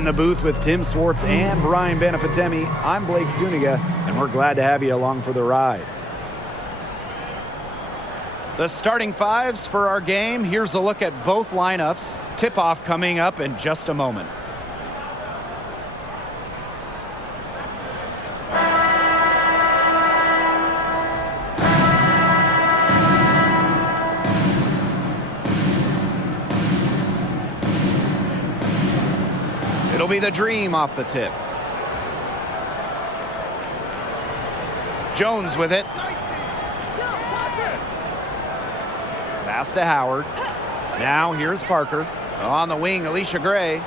In the booth with Tim Swartz and Brian Benefatemi, I'm Blake Zuniga, and we're glad to have you along for the ride. The starting fives for our game. Here's a look at both lineups. Tip-off coming up in just a moment. It'll be the Dream off the tip. Jones with it. Pass to Howard. Now here's Parker. On the wing, Alicia Gray.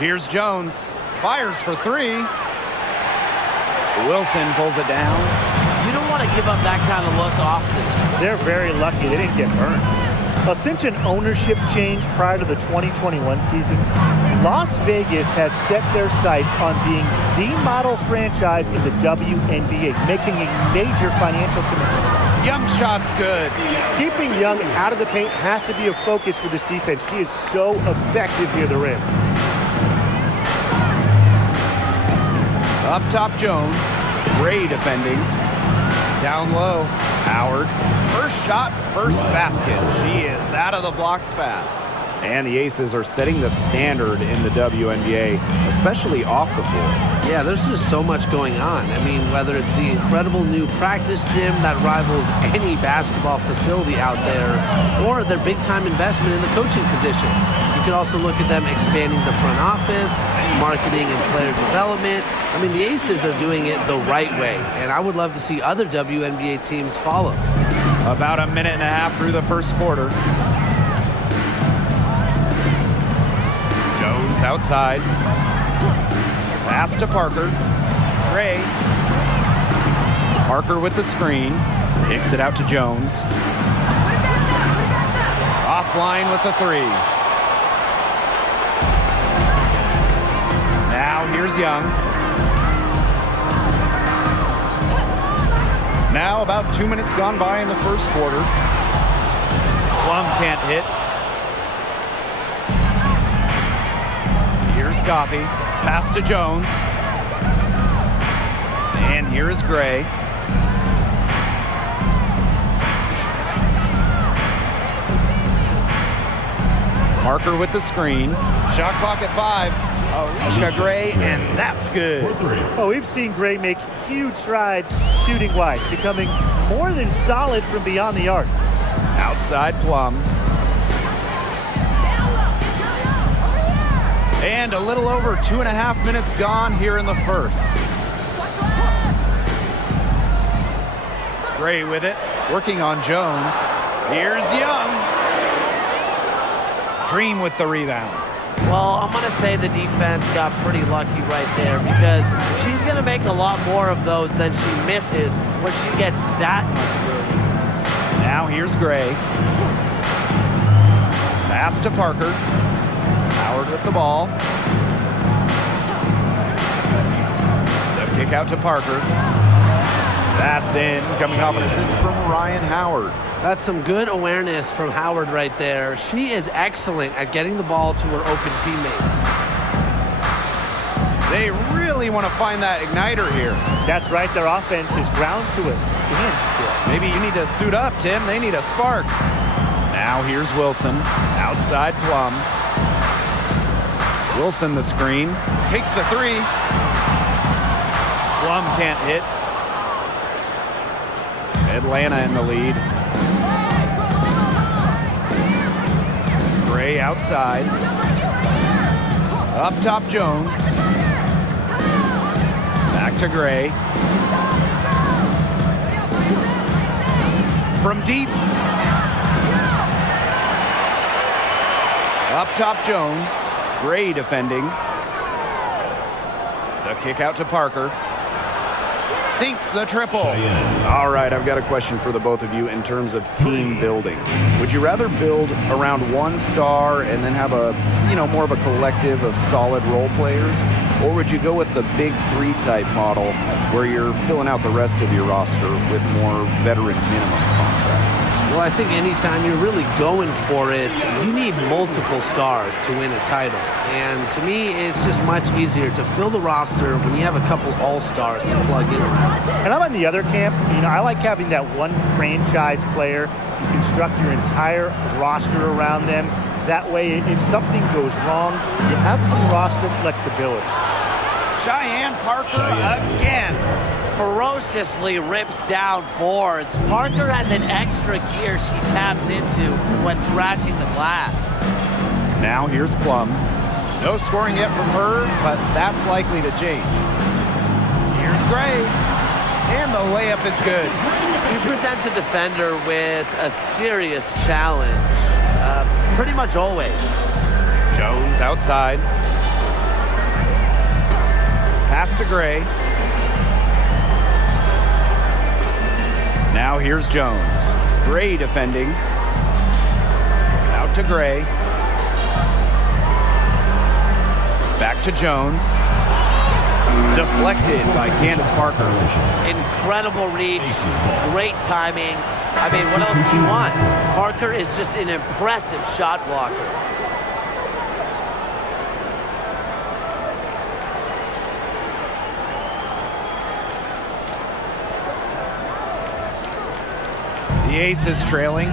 Here's Jones. Fires for three. Wilson pulls it down. You don't want to give up that kind of look often. They're very lucky they didn't get burned. Since an ownership change prior to the 2021 season, Las Vegas has set their sights on being the model franchise in the WNBA, making a major financial commitment. Young shot's good. Keeping Young out of the paint has to be a focus for this defense. She is so effective near the rim. Up top, Jones. Gray defending. Down low, Howard. First shot, first basket. She is out of the blocks fast. And the Aces are setting the standard in the WNBA, especially off the floor. Yeah, there's just so much going on. I mean, whether it's the incredible new practice gym that rivals any basketball facility out there, or their big-time investment in the coaching position. You could also look at them expanding the front office, marketing and player development. I mean, the Aces are doing it the right way, and I would love to see other WNBA teams follow. About a minute and a half through the first quarter. Jones outside. Pass to Parker. Gray. Parker with the screen. Kicks it out to Jones. Offline with the three. Now here's Young. Now about 2 minutes gone by in the first quarter. Plum can't hit. Here's Coffey. Pass to Jones. And here is Gray. Parker with the screen. Shot clock at 5. Alicia Gray, and that's good. Oh, we've seen Gray make huge strides shooting wide, becoming more than solid from beyond the arc. Outside Plum. And a little over 2.5 minutes gone here in the first. Gray with it, working on Jones. Here's Young. Dream with the rebound. Well, I'm going to say the defense got pretty lucky right there because she's going to make a lot more of those than she misses when she gets that much room. Now here's Gray. Pass to Parker. Howard with the ball. The kick out to Parker. That's in, coming off an assist from Ryan Howard. That's some good awareness from Howard right there. She is excellent at getting the ball to her open teammates. They really want to find that igniter here. That's right, their offense is ground to a standstill. Maybe you need to suit up, Tim. They need a spark. Now here's Wilson. Outside Plum. Wilson the screen. Takes the three. Plum can't hit. Atlanta in the lead. Gray outside. Up top Jones. Back to Gray. From deep. Up top Jones. Gray defending. The kick out to Parker. Sinks the triple. All right, I've got a question for the both of you in terms of team building. Would you rather build around one star and then have a, more of a collective of solid role players? Or would you go with the big three type model where you're filling out the rest of your roster with more veteran minimum contracts? Well, I think anytime you're really going for it, you need multiple stars to win a title. And to me, it's just much easier to fill the roster when you have a couple all-stars to plug in. And I'm on the other camp. I like having that one franchise player. You construct your entire roster around them. That way, if something goes wrong, you have some roster flexibility. Cheyenne Parker again. Ferociously rips down boards. Parker has an extra gear she taps into when crashing the glass. Now here's Plum. No scoring yet from her, but that's likely to change. Here's Gray, and the layup is good. He presents a defender with a serious challenge, pretty much always. Jones outside. Pass to Gray. Now here's Jones. Gray defending. Out to Gray. Back to Jones. Deflected by Candace Parker. Incredible reach, great timing. I mean, what else do you want? Parker is just an impressive shot blocker. The Aces trailing.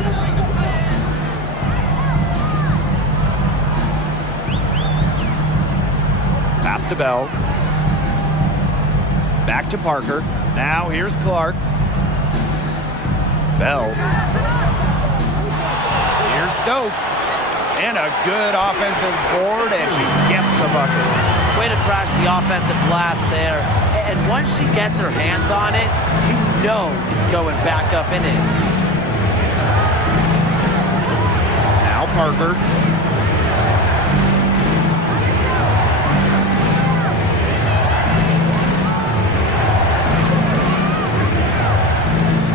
Pass to Bell. Back to Parker. Now here's Clark. Bell. Here's Stokes. And a good offensive board, and she gets the bucket. Way to crash the offensive glass there. And once she gets her hands on it, you know it's going back up in it. Now Parker.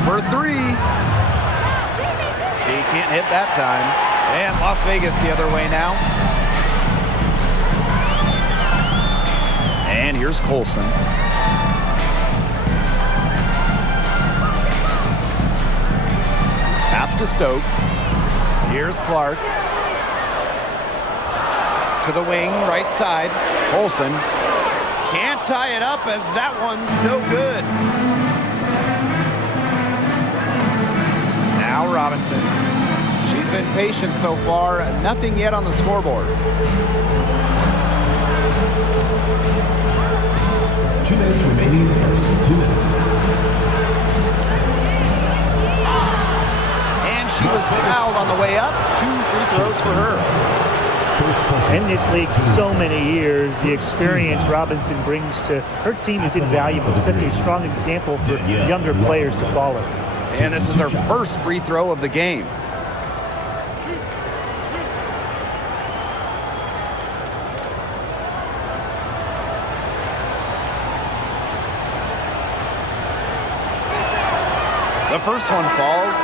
For three. He can't hit that time. And Las Vegas the other way now. And here's Colson. Pass to Stokes. Here's Clark. To the wing, right side. Colson. Can't tie it up as that one's no good. Now Robinson. She's been patient so far. Nothing yet on the scoreboard. 2 minutes remaining in the first. 2 minutes. And she was fouled on the way up. 2 free throws for her. In this league, so many years, the experience Robinson brings to her team is invaluable. Such a strong example for younger players to follow. And this is her first free throw of the game. The first one falls.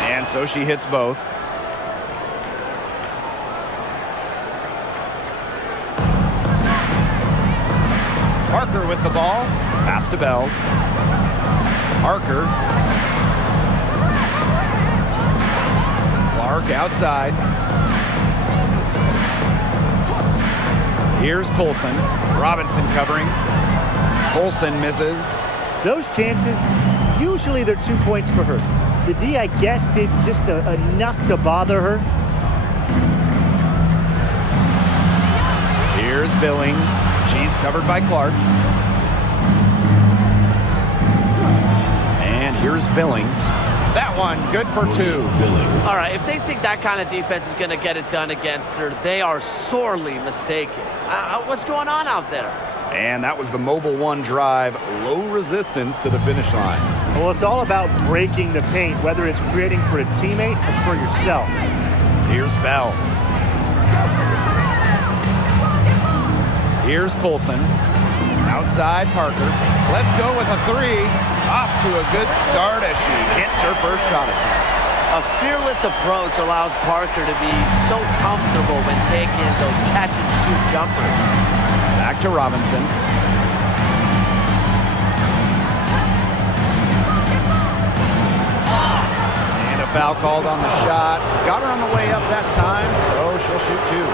And so she hits both. Parker with the ball. Pass to Bell. Parker. Clark outside. Here's Colson. Robinson covering. Colson misses. Those chances, usually they're 2 points for her. The D, I guess, did just enough to bother her. Here's Billings. She's covered by Clark. And here's Billings. That one, good for 2. All right, if they think that kind of defense is going to get it done against her, they are sorely mistaken. What's going on out there? And that was the Mobile One drive. Low resistance to the finish line. Well, it's all about breaking the paint, whether it's creating for a teammate or for yourself. Here's Bell. Here's Colson. Outside Parker. Let's go with a three. Off to a good start as she hits her first shot attempt. A fearless approach allows Parker to be so comfortable when taking those catch-and-shoot jumpers. Back to Robinson. And a foul called on the shot. Got her on the way up that time, so she'll shoot two.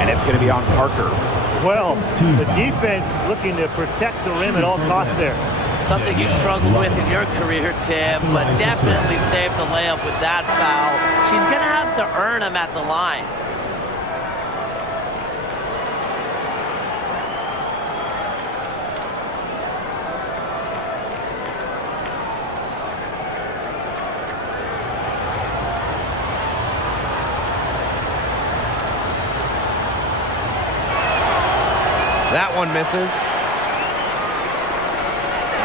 And it's going to be on Parker. Well, the defense looking to protect the rim at all costs there. Something you struggled with in your career, Tim, but definitely saved the layup with that foul. She's going to have to earn them at the line. That one misses.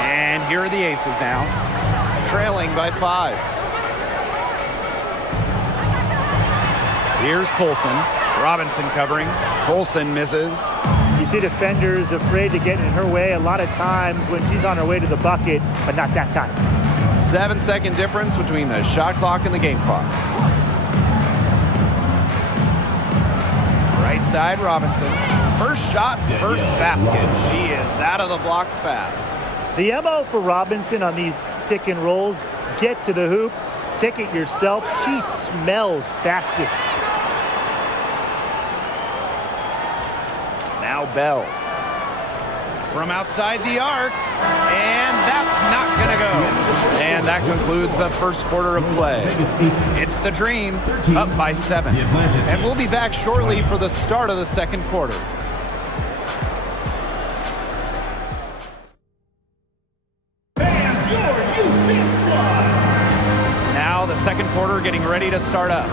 And here are the Aces now, trailing by 5. Here's Colson. Robinson covering. Colson misses. You see defenders afraid to get in her way a lot of times when she's on her way to the bucket, but not that time. 7-second difference between the shot clock and the game clock. Right side, Robinson. First shot, first basket. She is out of the blocks fast. The MO for Robinson on these pick and rolls, get to the hoop, take it yourself. She smells baskets. Now Bell. From outside the arc, and that's not going to go. And that concludes the first quarter of play. It's the Dream, up by 7. And we'll be back shortly for the start of the second quarter. Now the second quarter getting ready to start up.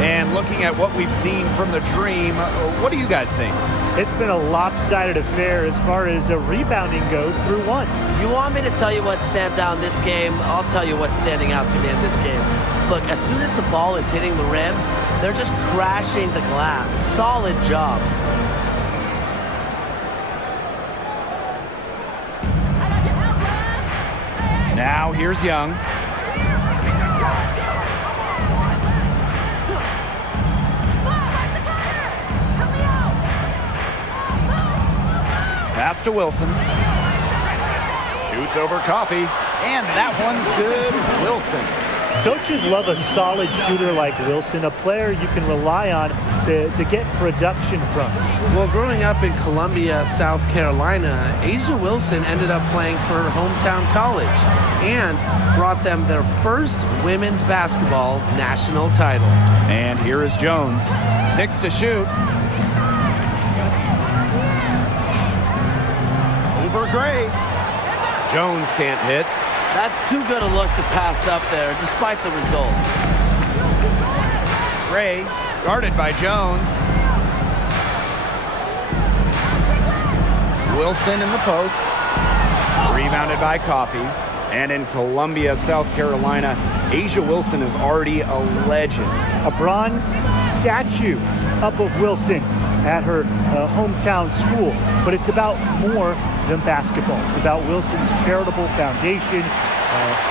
And looking at what we've seen from the Dream, what do you guys think? It's been a lopsided affair as far as rebounding goes through one. You want me to tell you what stands out in this game? I'll tell you what's standing out to me in this game. Look, as soon as the ball is hitting the rim, they're just crashing the glass. Solid job. Now here's Young. Pass to Wilson. Shoots over Coffee. And that one's good. Wilson. Coaches love a solid shooter like Wilson, a player you can rely on to get production from. Well, growing up in Columbia, South Carolina, A'ja Wilson ended up playing for her hometown college and brought them their first women's basketball national title. And here is Jones. 6 to shoot. Over Gray. Jones can't hit. That's too good a look to pass up there, despite the result. Gray, guarded by Jones. Wilson in the post. Rebounded by Coffee. And in Columbia, South Carolina, A'ja Wilson is already a legend. A bronze statue up of Wilson at her hometown school. But it's about more than basketball. It's about Wilson's charitable foundation,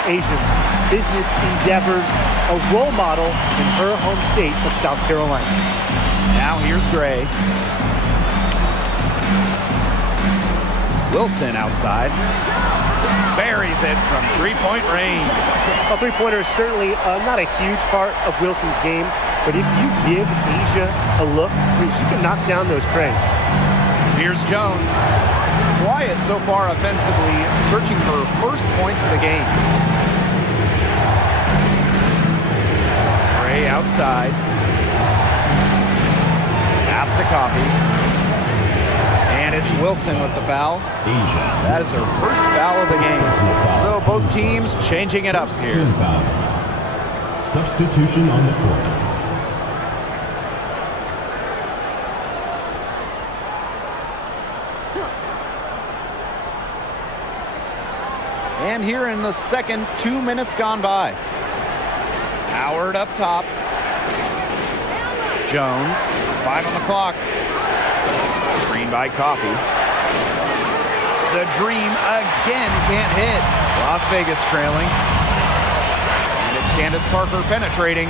A'ja's business endeavors, a role model in her home state of South Carolina. Now here's Gray. Wilson outside. Buries it from three-point range. A three-pointer is certainly not a huge part of Wilson's game, but if you give A'ja a look, she can knock down those trays. Here's Jones. Quiet so far offensively, searching for her first points of the game. Gray outside. Pass to Coffee. And it's Wilson with the foul. That is her first foul of the game. So both teams changing it up here. Substitution on the court. And here in the second, 2 minutes gone by. Howard up top. Jones, 5 on the clock. Screen by Coffee. The dream again can't hit. Las Vegas trailing. And it's Candace Parker penetrating.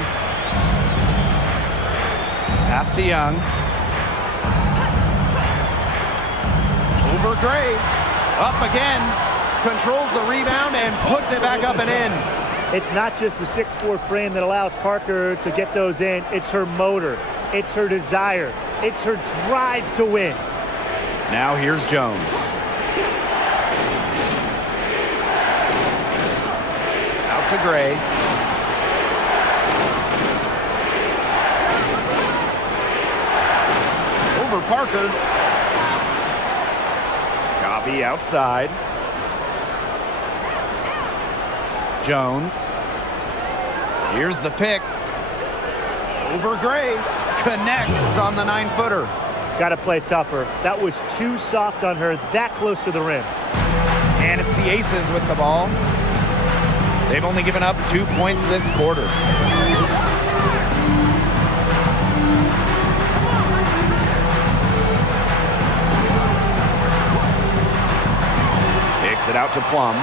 Pass to Young. Over Gray. Up again. Controls the rebound and puts it back up and in. It's not just the 6'4" frame that allows Parker to get those in. It's her motor. It's her desire. It's her drive to win. Now here's Jones. Out to Gray. Over Parker. Coffee outside. Jones. Here's the pick. Over Gray. Connects on the 9-footer. Got to play tougher. That was too soft on her, that close to the rim. And it's the Aces with the ball. They've only given up 2 points this quarter. Kicks it out to Plum.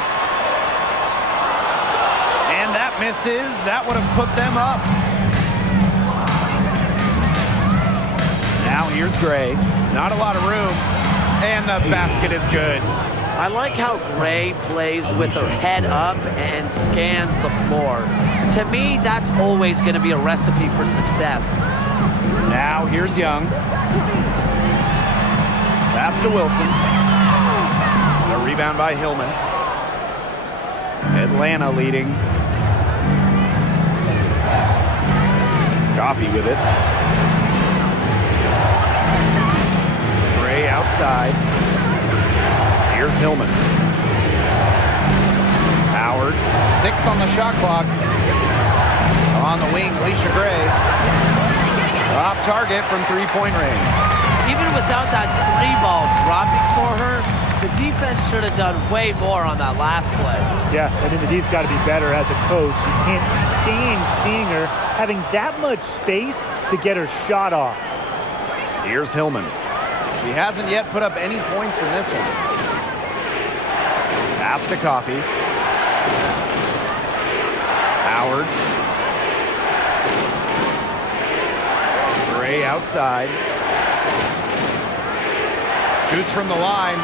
And that misses. That would have put them up. Now here's Gray. Not a lot of room. And the basket is good. I like how Gray plays with her head up and scans the floor. To me, that's always going to be a recipe for success. Now here's Young. Pass to Wilson. A rebound by Hillman. Atlanta leading. Coffee with it. Gray outside. Here's Hillman. Howard, 6 on the shot clock. On the wing, Alicia Gray. Off target from 3-point range. Even without that 3-ball dropping for her, the defense should have done way more on that last play. Yeah, I mean, the D's got to be better as a coach. You can't stand seeing her having that much space to get her shot off. Here's Hillman. She hasn't yet put up any points in this one. Pass to Coffee. Howard. Gray outside. Shoots from the line.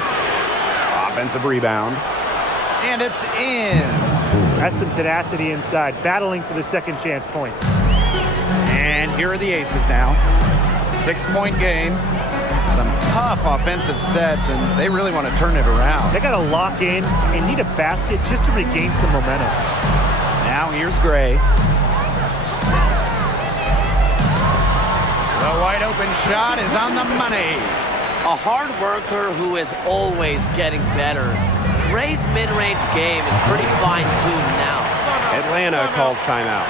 Offensive rebound. And it's in. That's some tenacity inside, battling for the second chance points. And here are the Aces now. 6-point game. Some tough offensive sets, and they really want to turn it around. They got to lock in and need a basket just to regain some momentum. Now here's Gray. The wide open shot is on the money. A hard worker who is always getting better. Gray's mid-range game is pretty fine-tuned now. Atlanta calls timeout.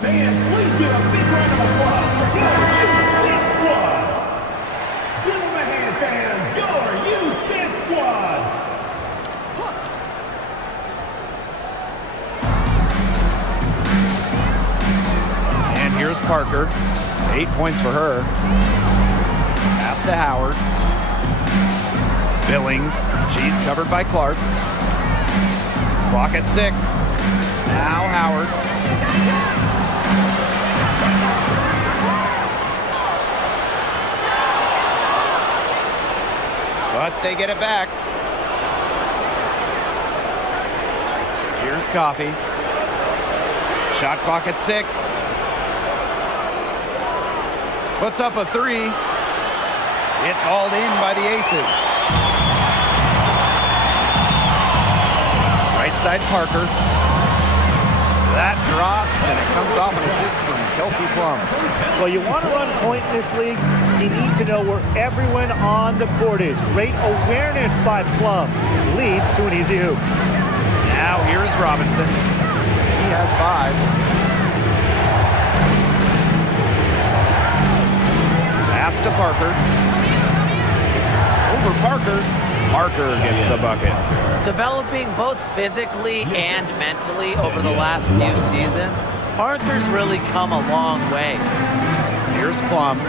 Fans, please give a big round of applause for your Youth Squad. Give them a hand, fans. Your Youth Dance Squad. And here's Parker. 8 points for her. Pass to Howard. Billings. She's covered by Clark. Clock at 6. Now Howard. But they get it back. Here's Coffee. Shot clock at 6. Puts up a 3. It's hauled in by the Aces. Right side Parker. That drops and it comes off an assist from Kelsey Plum. Well, you want to run point in this league, you need to know where everyone on the court is. Great awareness by Plum leads to an easy hoop. Now here's Robinson. He has 5. Pass to Parker. Over Parker. Parker gets the bucket. Developing both physically and mentally over the last few seasons, Parker's really come a long way. Here's Plum.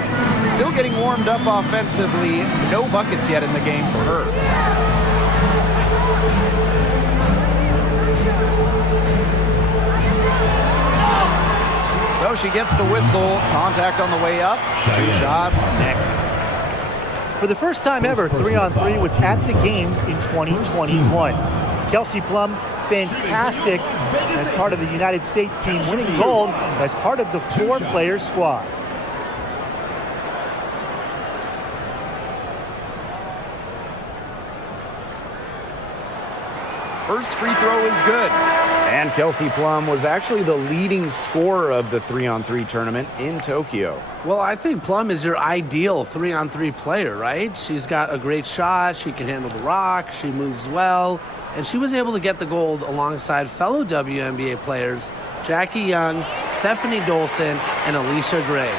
Still getting warmed up offensively. No buckets yet in the game for her. So she gets the whistle. Contact on the way up. 2 shots next. For the first time ever, 3-on-3 was at the games in 2021. Kelsey Plum, fantastic as part of the United States team, winning gold as part of the 4-player squad. First free throw is good. And Kelsey Plum was actually the leading scorer of the 3-on-3 tournament in Tokyo. Well, I think Plum is your ideal 3-on-3 player, right? She's got a great shot, she can handle the rock, she moves well, and she was able to get the gold alongside fellow WNBA players Jackie Young, Stephanie Dolson, and Alicia Gray.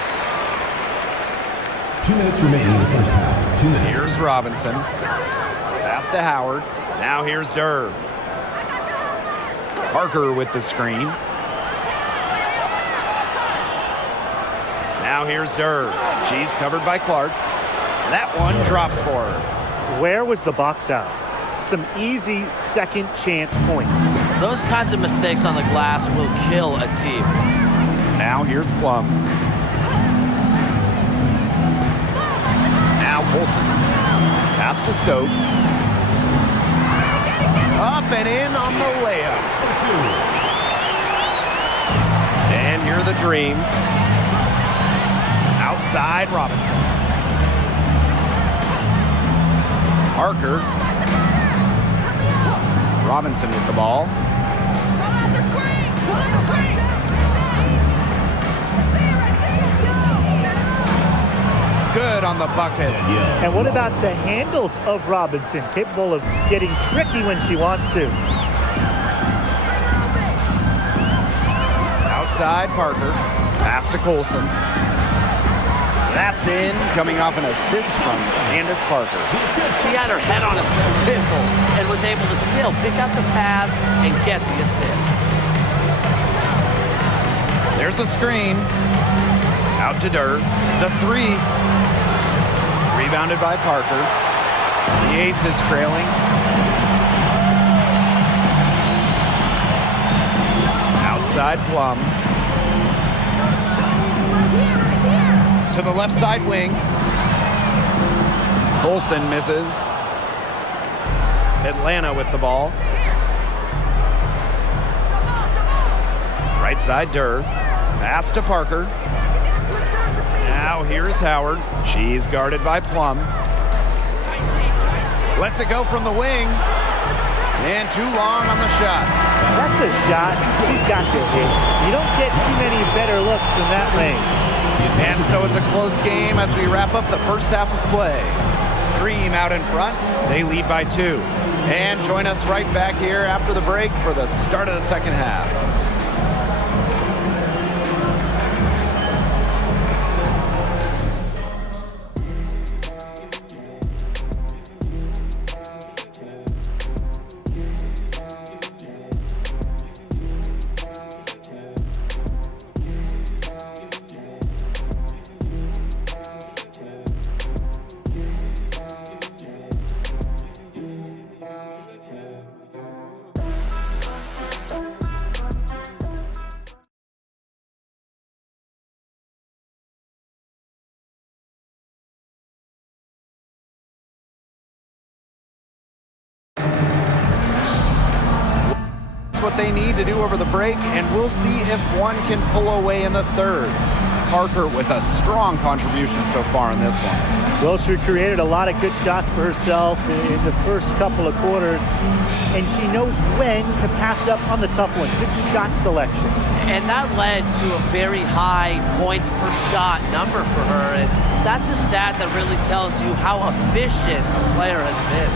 2 minutes remaining in the first half. 2 minutes. Here's Robinson. Pass to Howard. Now here's Durr. Parker with the screen. Now here's Durr. She's covered by Clark. That one drops for her. Where was the box out? Some easy second chance points. Those kinds of mistakes on the glass will kill a team. Now here's Plum. Now Colson. Pass to Stokes. Up and in on the layup. And you're the dream. Outside Robinson. Parker. Robinson with the ball. Good on the bucket. And what about the handles of Robinson, capable of getting tricky when she wants to? Outside Parker. Pass to Colson. That's in, coming off an assist from Candace Parker. She had her head on a swivel and was able to still pick up the pass and get the assist. There's a screen. Out to Durr. The 3. Rebounded by Parker. The Aces trailing. Outside Plum. To the left side wing. Colson misses. Atlanta with the ball. Right side Durr. Pass to Parker. Now here's Howard. She's guarded by Plum. Lets it go from the wing. And too long on the shot. That's a shot she's got to hit. You don't get too many better looks from that range. And so it's a close game as we wrap up the first half of play. Dream out in front. They lead by 2. And join us right back here after the break for the start of the second half. What they need to do over the break, and we'll see if one can pull away in the third. Parker with a strong contribution so far in this one. Well, she created a lot of good shots for herself in the first couple of quarters, and she knows when to pass up on the tough ones. Good shot selection. And that led to a very high points per shot number for her, and that's a stat that really tells you how efficient a player has been.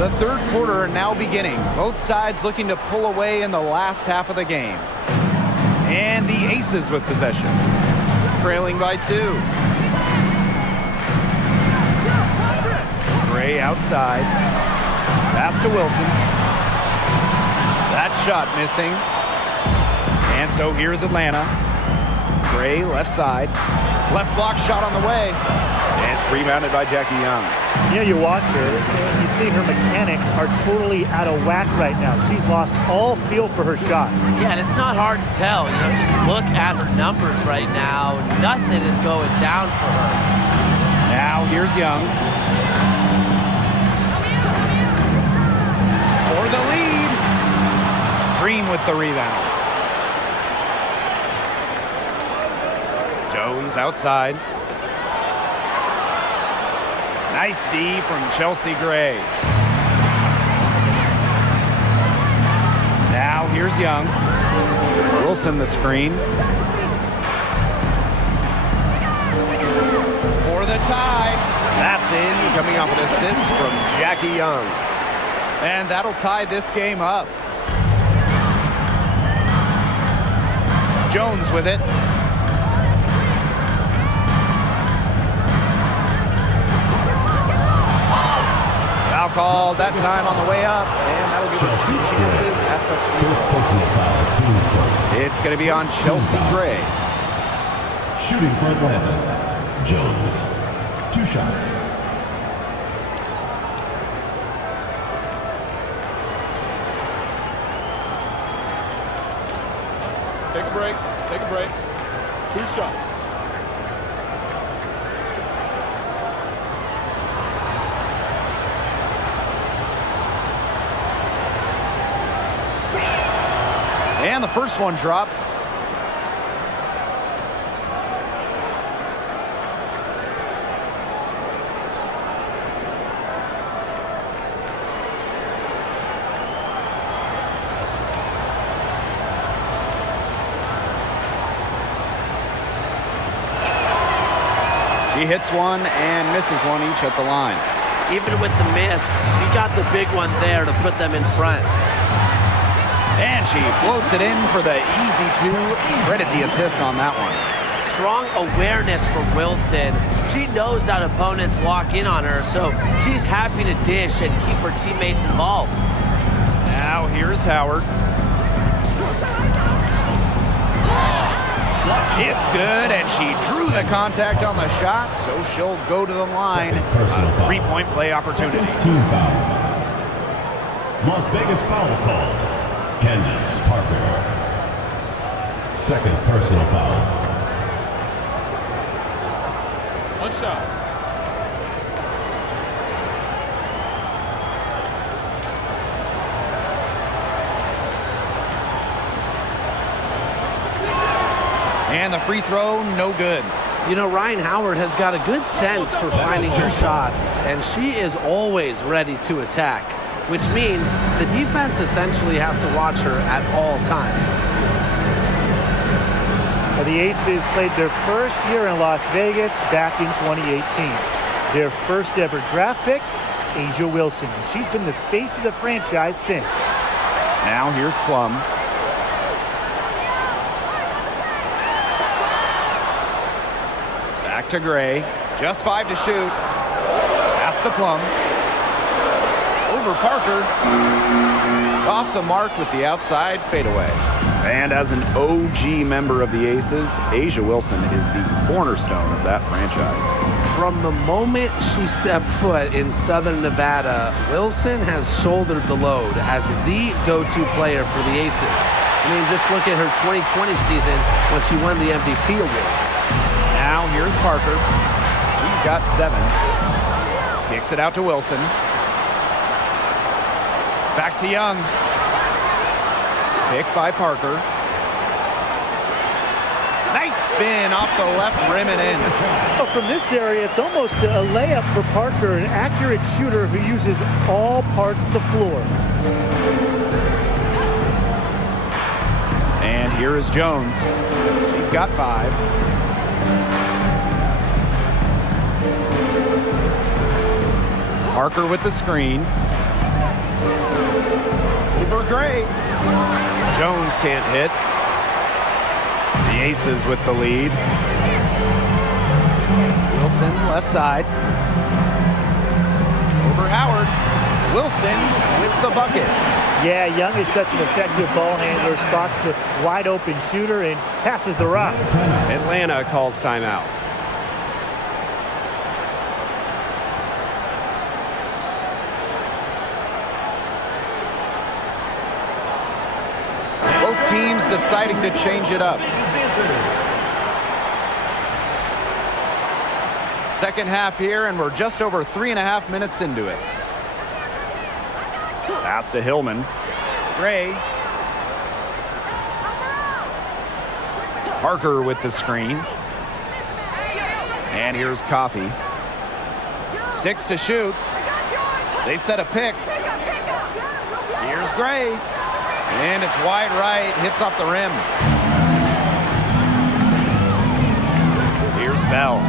The third quarter now beginning. Both sides looking to pull away in the last half of the game. And the Aces with possession. Trailing by 2. Gray outside. Pass to Wilson. That shot missing. And so here's Atlanta. Gray, left side. Left block shot on the way. And it's rebounded by Jackie Young. Yeah, you watch her, and you see her mechanics are totally out of whack right now. She's lost all feel for her shot. Yeah, and it's not hard to tell. You know, just look at her numbers right now. Nothing is going down for her. Now here's Young. For the lead. Green with the rebound. Jones outside. Nice D from Chelsea Gray. Now here's Young. Wilson the screen. For the tie. That's in, coming off an assist from Jackie Young. And that'll tie this game up. Jones with it. Foul called that time on the way up, and that'll give her 2 chances at the free throw. It's going to be on Chelsea Gray. Shooting for Atlanta, Jones. 2 shots. Take a break. Take a break. 2 shots. And the first one drops. She hits one and misses one each at the line. Even with the miss, she got the big one there to put them in front. And she floats it in for the easy 2. Credit the assist on that one. Strong awareness from Wilson. She knows that opponents lock in on her, so she's happy to dish and keep her teammates involved. Now here's Howard. It's good, and she drew the contact on the shot, so she'll go to the line. A 3-point play opportunity. Team foul. Las Vegas foul called. Candace Parker. Second personal foul. 1 shot. And the free throw, no good. You know, Ryan Howard has got a good sense for finding her shots, and she is always ready to attack, which means the defense essentially has to watch her at all times. Now, the Aces played their first year in Las Vegas back in 2018. Their first ever draft pick, A'ja Wilson. She's been the face of the franchise since. Now here's Plum. Back to Gray. Just 5 to shoot. Pass to Plum. Over Parker. Off the mark with the outside fadeaway. And as an OG member of the Aces, A'ja Wilson is the cornerstone of that franchise. From the moment she stepped foot in Southern Nevada, Wilson has shouldered the load as the go-to player for the Aces. I mean, just look at her 2020 season when she won the MVP award. Now here's Parker. He's got 7. Kicks it out to Wilson. Back to Young. Picked by Parker. Nice spin off the left rim and in. Well, from this area, it's almost a layup for Parker, an accurate shooter who uses all parts of the floor. And here is Jones. She's got 5. Parker with the screen. Over Gray. Jones can't hit. The Aces with the lead. Wilson left side. Over Howard. Wilson with the bucket. Yeah, Young is such an effective ball handler, spots the wide open shooter and passes the rock. Atlanta calls timeout. Both teams deciding to change it up. Second half here, and we're just over 3.5 minutes into it. Pass to Hillman. Gray. Parker with the screen. And here's Coffey. 6 to shoot. They set a pick. Here's Gray. And it's wide right. Hits off the rim. Here's Bell.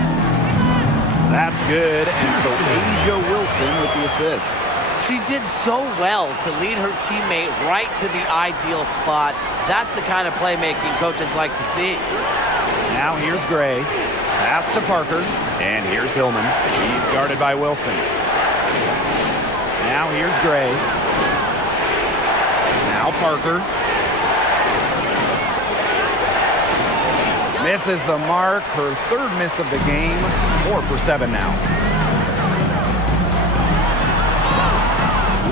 That's good. And so Asia Wilson with the assist. She did so well to lead her teammate right to the ideal spot. That's the kind of playmaking coaches like to see. Now here's Gray. Pass to Parker. And here's Hillman. He's guarded by Wilson. Now here's Gray. Now Parker. Misses the mark. Her third miss of the game. 4 for 7 now.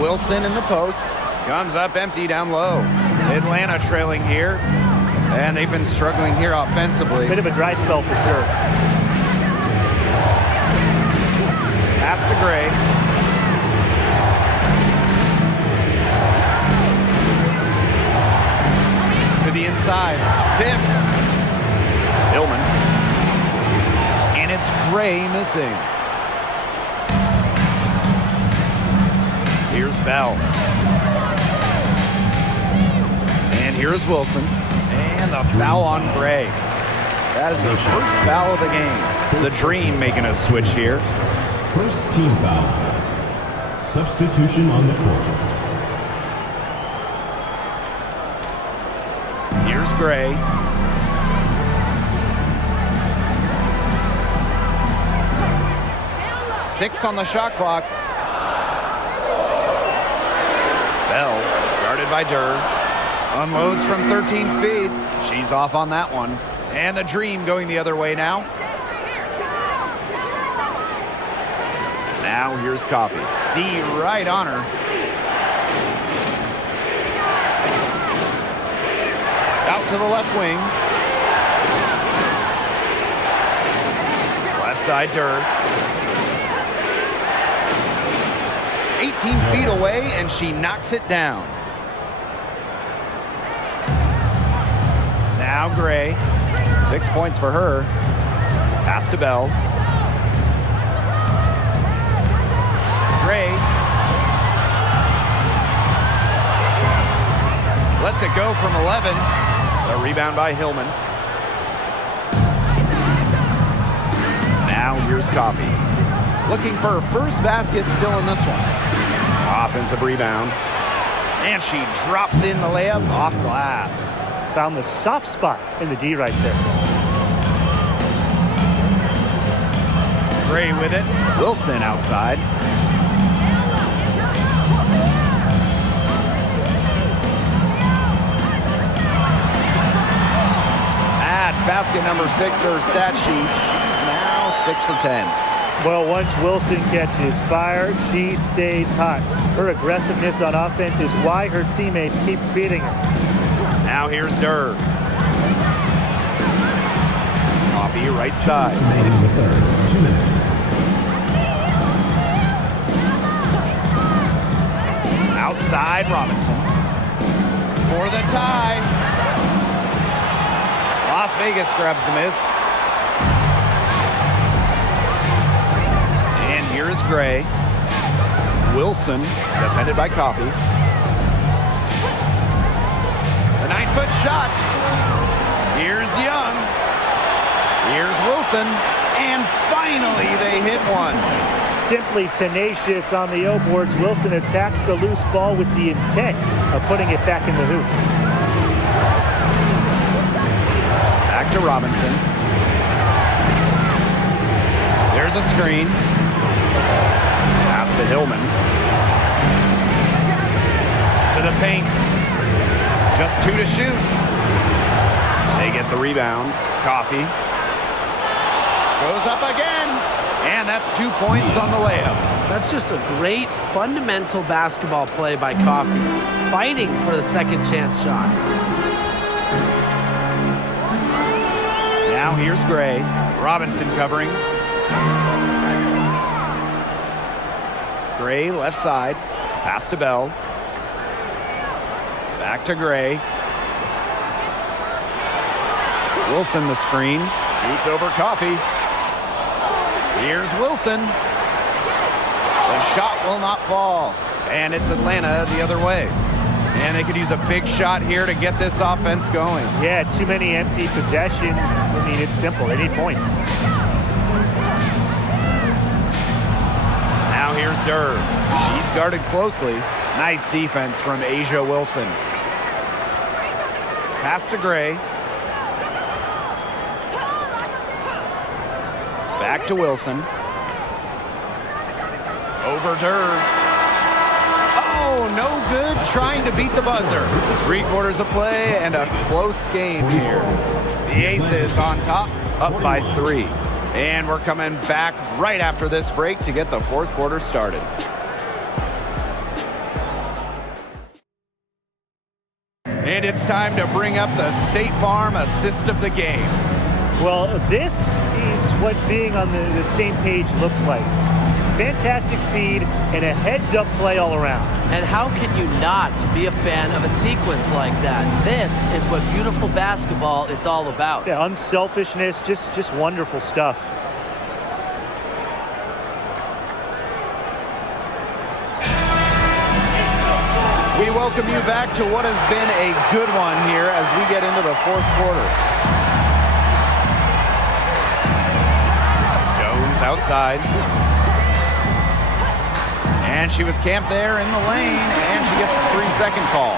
Wilson in the post. Comes up empty down low. Atlanta trailing here. And they've been struggling here offensively. Bit of a dry spell for sure. Pass to Gray. To the inside. Tipped. Hillman. And it's Gray missing. Here's Bell. And here's Wilson. And the foul on Gray. That is the first foul of the game. The Dream making a switch here. First team foul. Substitution on the court. Here's Gray. Six on the shot clock. Bell, guarded by Durr. Unloads from 13 feet. She's off on that one. And the Dream going the other way now. Now here's Coffey. D right on her. Out to the left wing. Left side Durr. 18 feet away, and she knocks it down. Now Gray. 6 points for her. Pass to Bell. Gray. Lets it go from 11. A rebound by Hillman. Now here's Coffey. Looking for her first basket still in this one. Offensive rebound. And she drops in the layup off glass. Found the soft spot in the D right there. Gray with it. Wilson outside. Add basket number 6 to her stat sheet. She's now 6 for 10. Well, once Wilson catches fire, she stays hot. Her aggressiveness on offense is why her teammates keep feeding her. Now here's Durr. Coffey right side. Remaining in the third. 2 minutes. Outside Robinson. For the tie. Las Vegas grabs the miss. And here's Gray. Wilson, defended by Coffey. The 9-foot shot. Here's Young. Here's Wilson. And finally they hit one. Simply tenacious on the O-boards. Wilson attacks the loose ball with the intent of putting it back in the hoop. Back to Robinson. There's a screen. Pass to Hillman. To the paint. Just 2 to shoot. They get the rebound. Coffee. Goes up again. And that's 2 points on the layup. That's just a great fundamental basketball play by Coffee, fighting for the second chance shot. Now here's Gray. Robinson covering. Gray left side. Pass to Bell. Back to Gray. Wilson the screen. Shoots over Coffee. Here's Wilson. The shot will not fall. And it's Atlanta the other way. And they could use a big shot here to get this offense going. Yeah, too many empty possessions. I mean, it's simple. They need points. Now here's Durr. She's guarded closely. Nice defense from Asia Wilson. Pass to Gray. Back to Wilson. Over Durr. Oh, no good. Trying to beat the buzzer. 3/4 of play and a close game here. The Aces on top, up by 3. And we're coming back right after this break to get the 4th quarter started. And it's time to bring up the State Farm assist of the game. Well, this is what being on the same page looks like. Fantastic feed and a heads-up play all around. And how can you not be a fan of a sequence like that? This is what beautiful basketball is all about. Yeah, unselfishness, just wonderful stuff. We welcome you back to what has been a good one here as we get into the 4th quarter. Jones outside. And she was camped there in the lane, and she gets a 3-second call.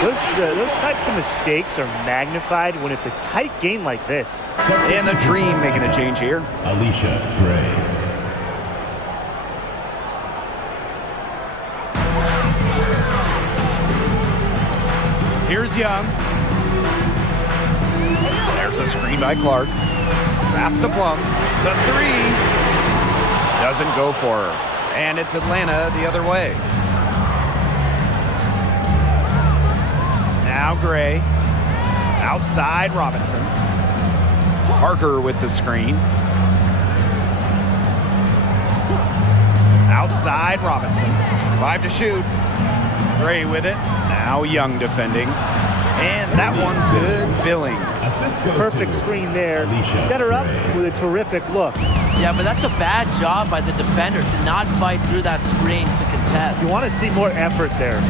Those types of mistakes are magnified when it's a tight game like this. And the Dream making a change here. Alicia Gray. Here's Young. There's a screen by Clark. Pass to Plum. The 3 doesn't go for her. And it's Atlanta the other way. Now Gray. Outside Robinson. Parker with the screen. Outside Robinson. 5 to shoot. Gray with it. Now Young defending. And that one's good. Billings. Perfect screen there. Set her up with a terrific look. Yeah, but that's a bad job by the defender to not fight through that screen to contest. You want to see more effort there.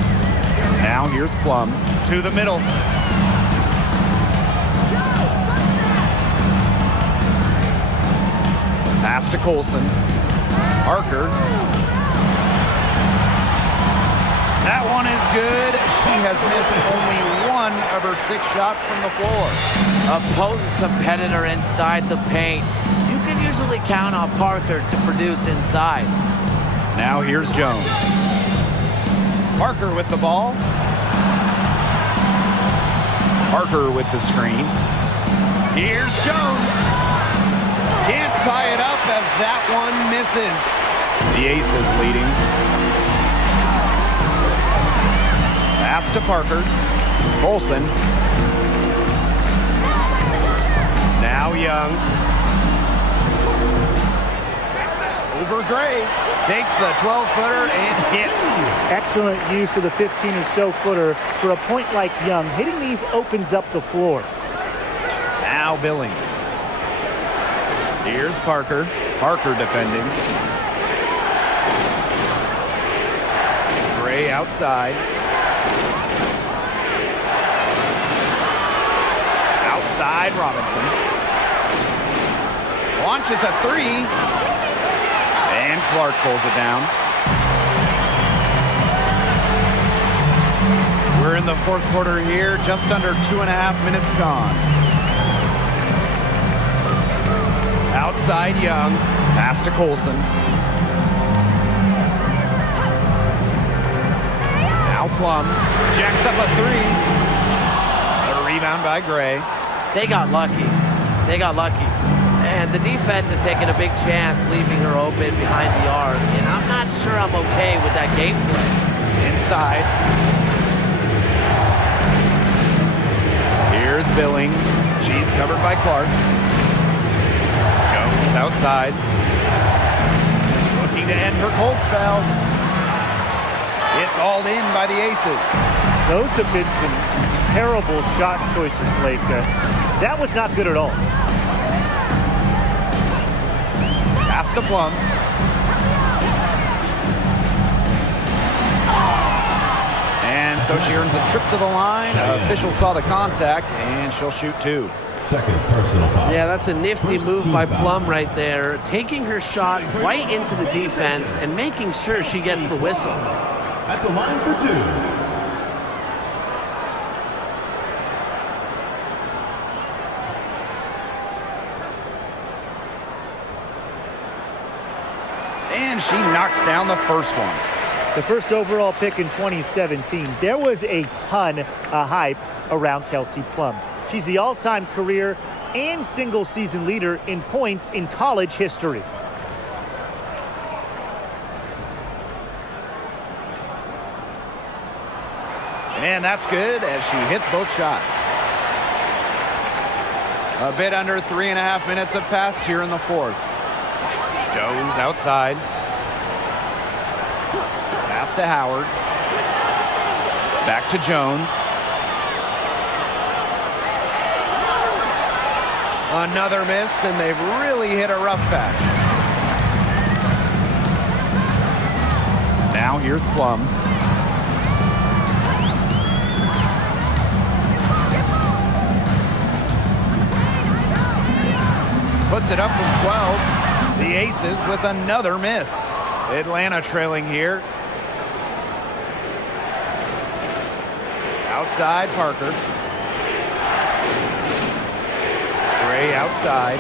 Now here's Plum to the middle. Pass to Colson. Parker. That one is good. She has missed only 1 of her 6 shots from the floor. A potent competitor inside the paint. You can usually count on Parker to produce inside. Now here's Jones. Parker with the ball. Parker with the screen. Here's Jones. Can't tie it up as that one misses. The Aces leading. Pass to Parker. Olsen. Now Young. Over Gray. Takes the 12-footer and hits. Excellent use of the 15 or so footer for a point like Young. Hitting these opens up the floor. Now Billings. Here's Parker. Parker defending. Gray outside. Outside Robinson. Launches a 3. And Clark pulls it down. We're in the 4th quarter here, just under 2.5 minutes gone. Outside Young, pass to Colson. Now Plum. Jacks up a three. A rebound by Gray. They got lucky. They got lucky. And the defense is taking a big chance, leaving her open behind the arc. And I'm not sure I'm okay with that gameplay. Inside. Here's Billings. She's covered by Clark. Jones outside. Looking to end her cold spell. It's all in by the Aces. Those have been some terrible shot choices, Blake. That was not good at all. Pass to Plum. And so she earns a trip to the line. Official saw the contact, and she'll shoot two. Second personal foul. Yeah, that's a nifty move by Plum right there, taking her shot right into the defense and making sure she gets the whistle. At the line for two. And she knocks down the first one. The first overall pick in 2017, there was a ton of hype around Kelsey Plum. She's the all-time career and single-season leader in points in college history. And that's good as she hits both shots. A bit under 3.5 minutes have passed here in the fourth. Jones outside. Pass to Howard. Back to Jones. Another miss, and they've really hit a rough patch. Now here's Plum. Puts it up from 12. The Aces with another miss. Atlanta trailing here. Outside, Parker. Gray outside.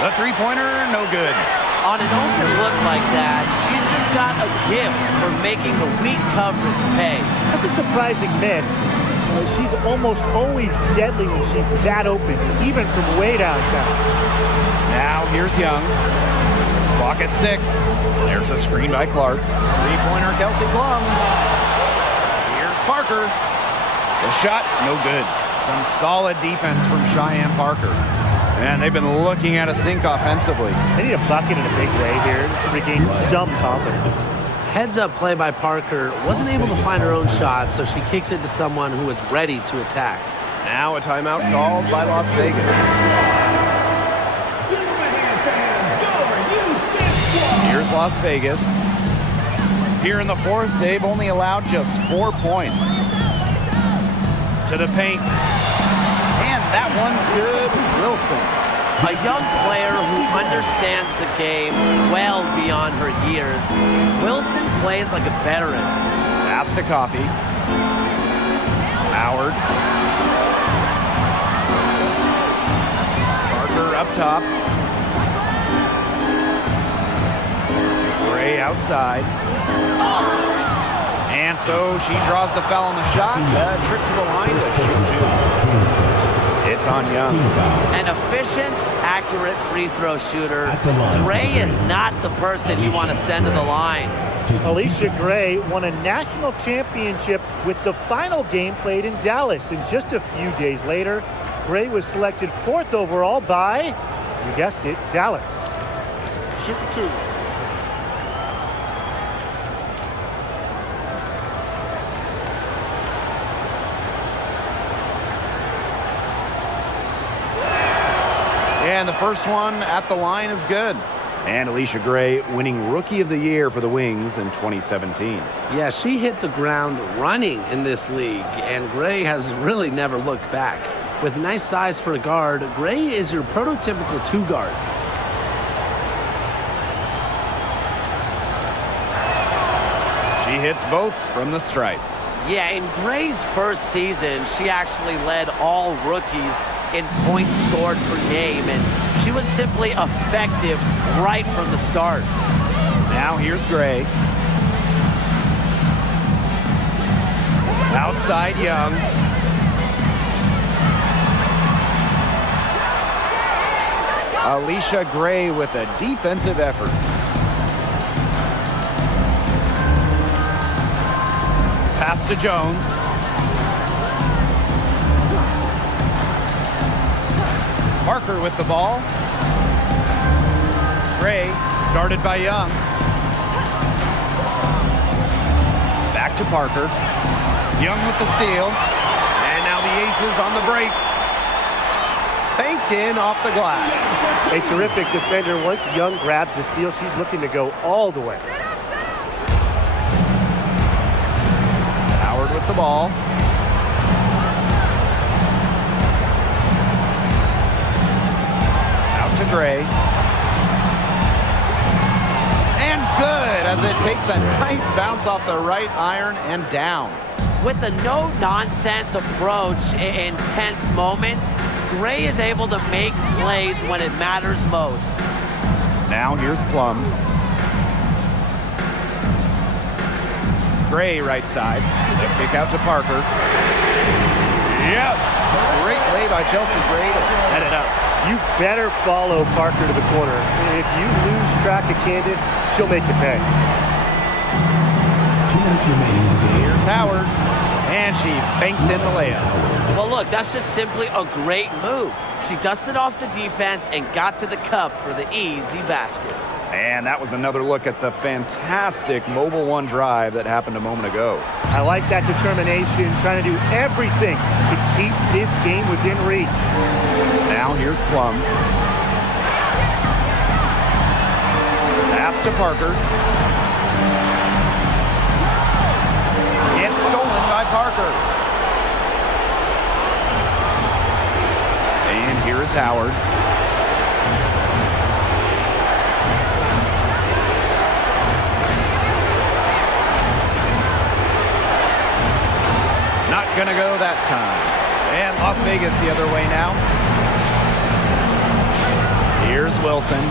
The three-pointer, no good. On an open look like that, she's just got a gift for making the weak coverage pay. That's a surprising miss. She's almost always deadly when she's that open, even from way downtown. Now here's Young. Clock at 6. There's a screen by Clark. Three-pointer, Kelsey Plum. Here's Parker. The shot, no good. Some solid defense from Cheyenne Parker. And they've been looking at a sink offensively. They need a bucket in a big way here to regain some confidence. Heads-up play by Parker. Wasn't able to find her own shot, so she kicks it to someone who is ready to attack. Now a timeout called by Las Vegas. Here's Las Vegas. Here in the fourth, they've only allowed just 4 points. To the paint. And that one's good. Wilson. A young player who understands the game well beyond her years. Wilson plays like a veteran. Pass to Coffee. Howard. Parker up top. Gray outside. And so she draws the foul on the shot. Trip to the line to shoot two. It's on Young. An efficient, accurate free throw shooter. Gray is not the person you want to send to the line. Alicia Gray won a national championship with the final game played in Dallas. And just a few days later, Gray was selected 4th overall by, you guessed it, Dallas. Shooting two. And the first one at the line is good. And Alicia Gray winning Rookie of the Year for the Wings in 2017. Yeah, she hit the ground running in this league, and Gray has really never looked back. With nice size for a guard, Gray is your prototypical two-guard. She hits both from the stripe. Yeah, in Gray's first season, she actually led all rookies in points scored per game, and she was simply effective right from the start. Now here's Gray. Outside Young. Alicia Gray with a defensive effort. Pass to Jones. Parker with the ball. Gray, guarded by Young. Back to Parker. Young with the steal. And now the Aces on the break. Banked in off the glass. A terrific defender. Once Young grabs the steal, she's looking to go all the way. Howard with the ball. Out to Gray. And good as it takes a nice bounce off the right iron and down. With a no-nonsense approach in tense moments, Gray is able to make plays when it matters most. Now here's Plum. Gray right side. The kick out to Parker. Yes! Great play by Chelsea's Ray to set it up. You better follow Parker to the corner. If you lose track of Candace, she'll make you pay. Here's Howard, and she banks in the layup. Well, look, that's just simply a great move. She dusted off the defense and got to the cup for the easy basket. And that was another look at the fantastic Mobile One drive that happened a moment ago. I like that determination, trying to do everything to keep this game within reach. Now here's Plum. Pass to Parker. It's stolen by Parker. And here is Howard. Not gonna go that time. And Las Vegas the other way now. Here's Wilson.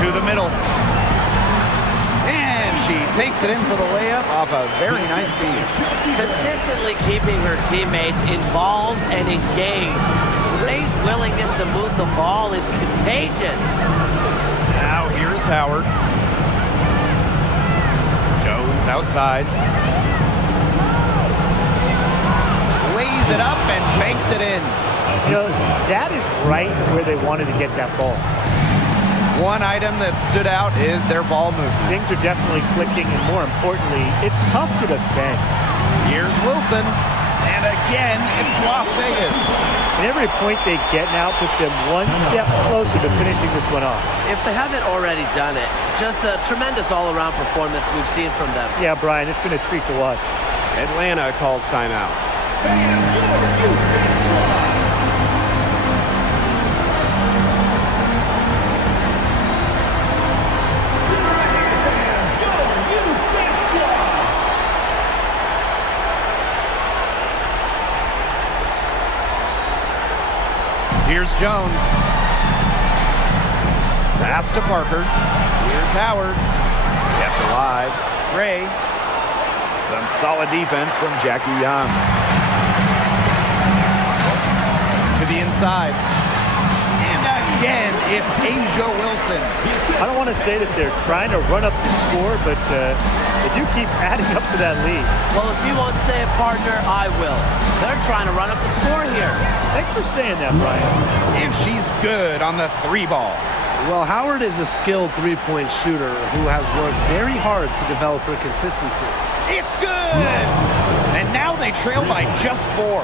To the middle. And she takes it in for the layup off a very nice feed. Consistently keeping her teammates involved and engaged. Ray's willingness to move the ball is contagious. Now here's Howard. Jones outside. Lays it up and banks it in. You know, that is right where they wanted to get that ball. One item that stood out is their ball movement. Things are definitely clicking, and more importantly, it's tough to defend. Here's Wilson. And again, it's Las Vegas. And every point they get now puts them one step closer to finishing this one off. If they haven't already done it, just a tremendous all-around performance we've seen from them. Yeah, Brian, it's been a treat to watch. Atlanta calls timeout. Here's Jones. Pass to Parker. Here's Howard. Kept alive. Gray. Some solid defense from Jackie Young. To the inside. And again, it's Asia Wilson. I don't want to say that they're trying to run up the score, but they do keep adding up to that lead. Well, if you won't say it, partner, I will. They're trying to run up the score here. Thanks for saying that, Brian. And she's good on the three ball. Well, Howard is a skilled three-point shooter who has worked very hard to develop her consistency. It's good! And now they trail by just 4.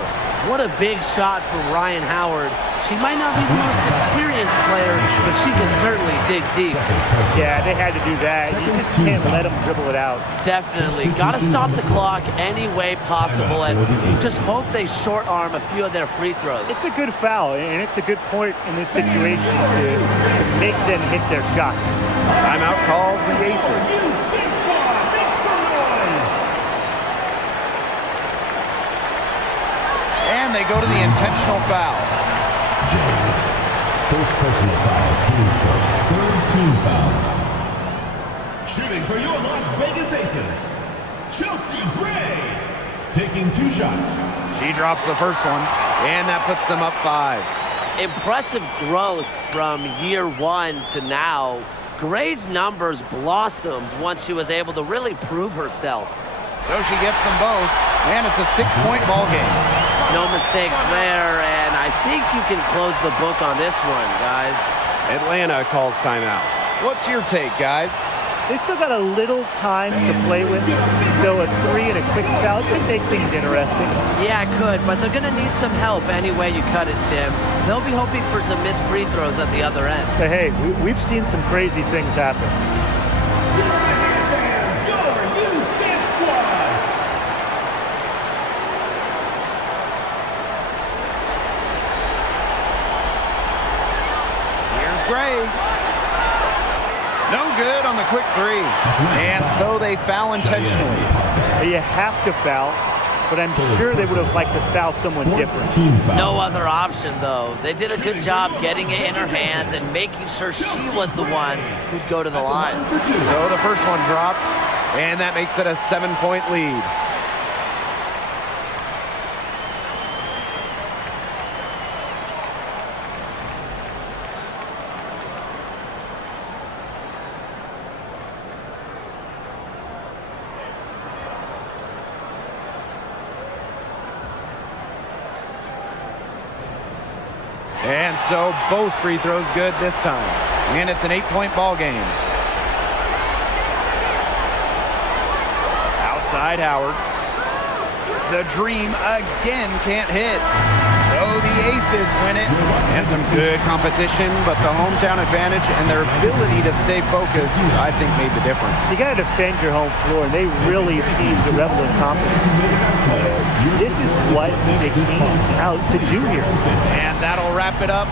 What a big shot for Ryan Howard. She might not be the most experienced player, but she can certainly dig deep. Yeah, they had to do that. You just can't let them dribble it out. Definitely. Got to stop the clock any way possible and just hope they short arm a few of their free throws. It's a good foul, and it's a good point in this situation to make them hit their shots. Timeout called the Aces. And they go to the intentional foul. James, first personal foul, team's first, third team foul. Shooting for your Las Vegas Aces, Chelsea Gray, taking 2 shots. She drops the first one, and that puts them up 5. Impressive growth from year 1 to now. Gray's numbers blossomed once she was able to really prove herself. So she gets them both, and it's a 6-point ball game. No mistakes there, and I think you can close the book on this one, guys. Atlanta calls timeout. What's your take, guys? They still got a little time to play with, so a 3 and a quick foul could make things interesting. Yeah, it could, but they're going to need some help any way you cut it, Tim. They'll be hoping for some missed free throws at the other end. But hey, we've seen some crazy things happen. Your youth dance squad. Here's Gray. No good on the quick 3. And so they foul intentionally. You have to foul, but I'm sure they would have liked to foul someone different. No other option, though. They did a good job getting it in her hands and making sure she was the one who'd go to the line. So the first one drops, and that makes it a 7-point lead. And so both free throws good this time. And it's an 8-point ball game. Outside Howard. The dream again can't hit. So the Aces win it. And some good competition, but the hometown advantage and their ability to stay focused, I think, made the difference. You got to defend your home floor, and they really seem to revel in confidence. This is what they came out to do here. And that'll wrap it up.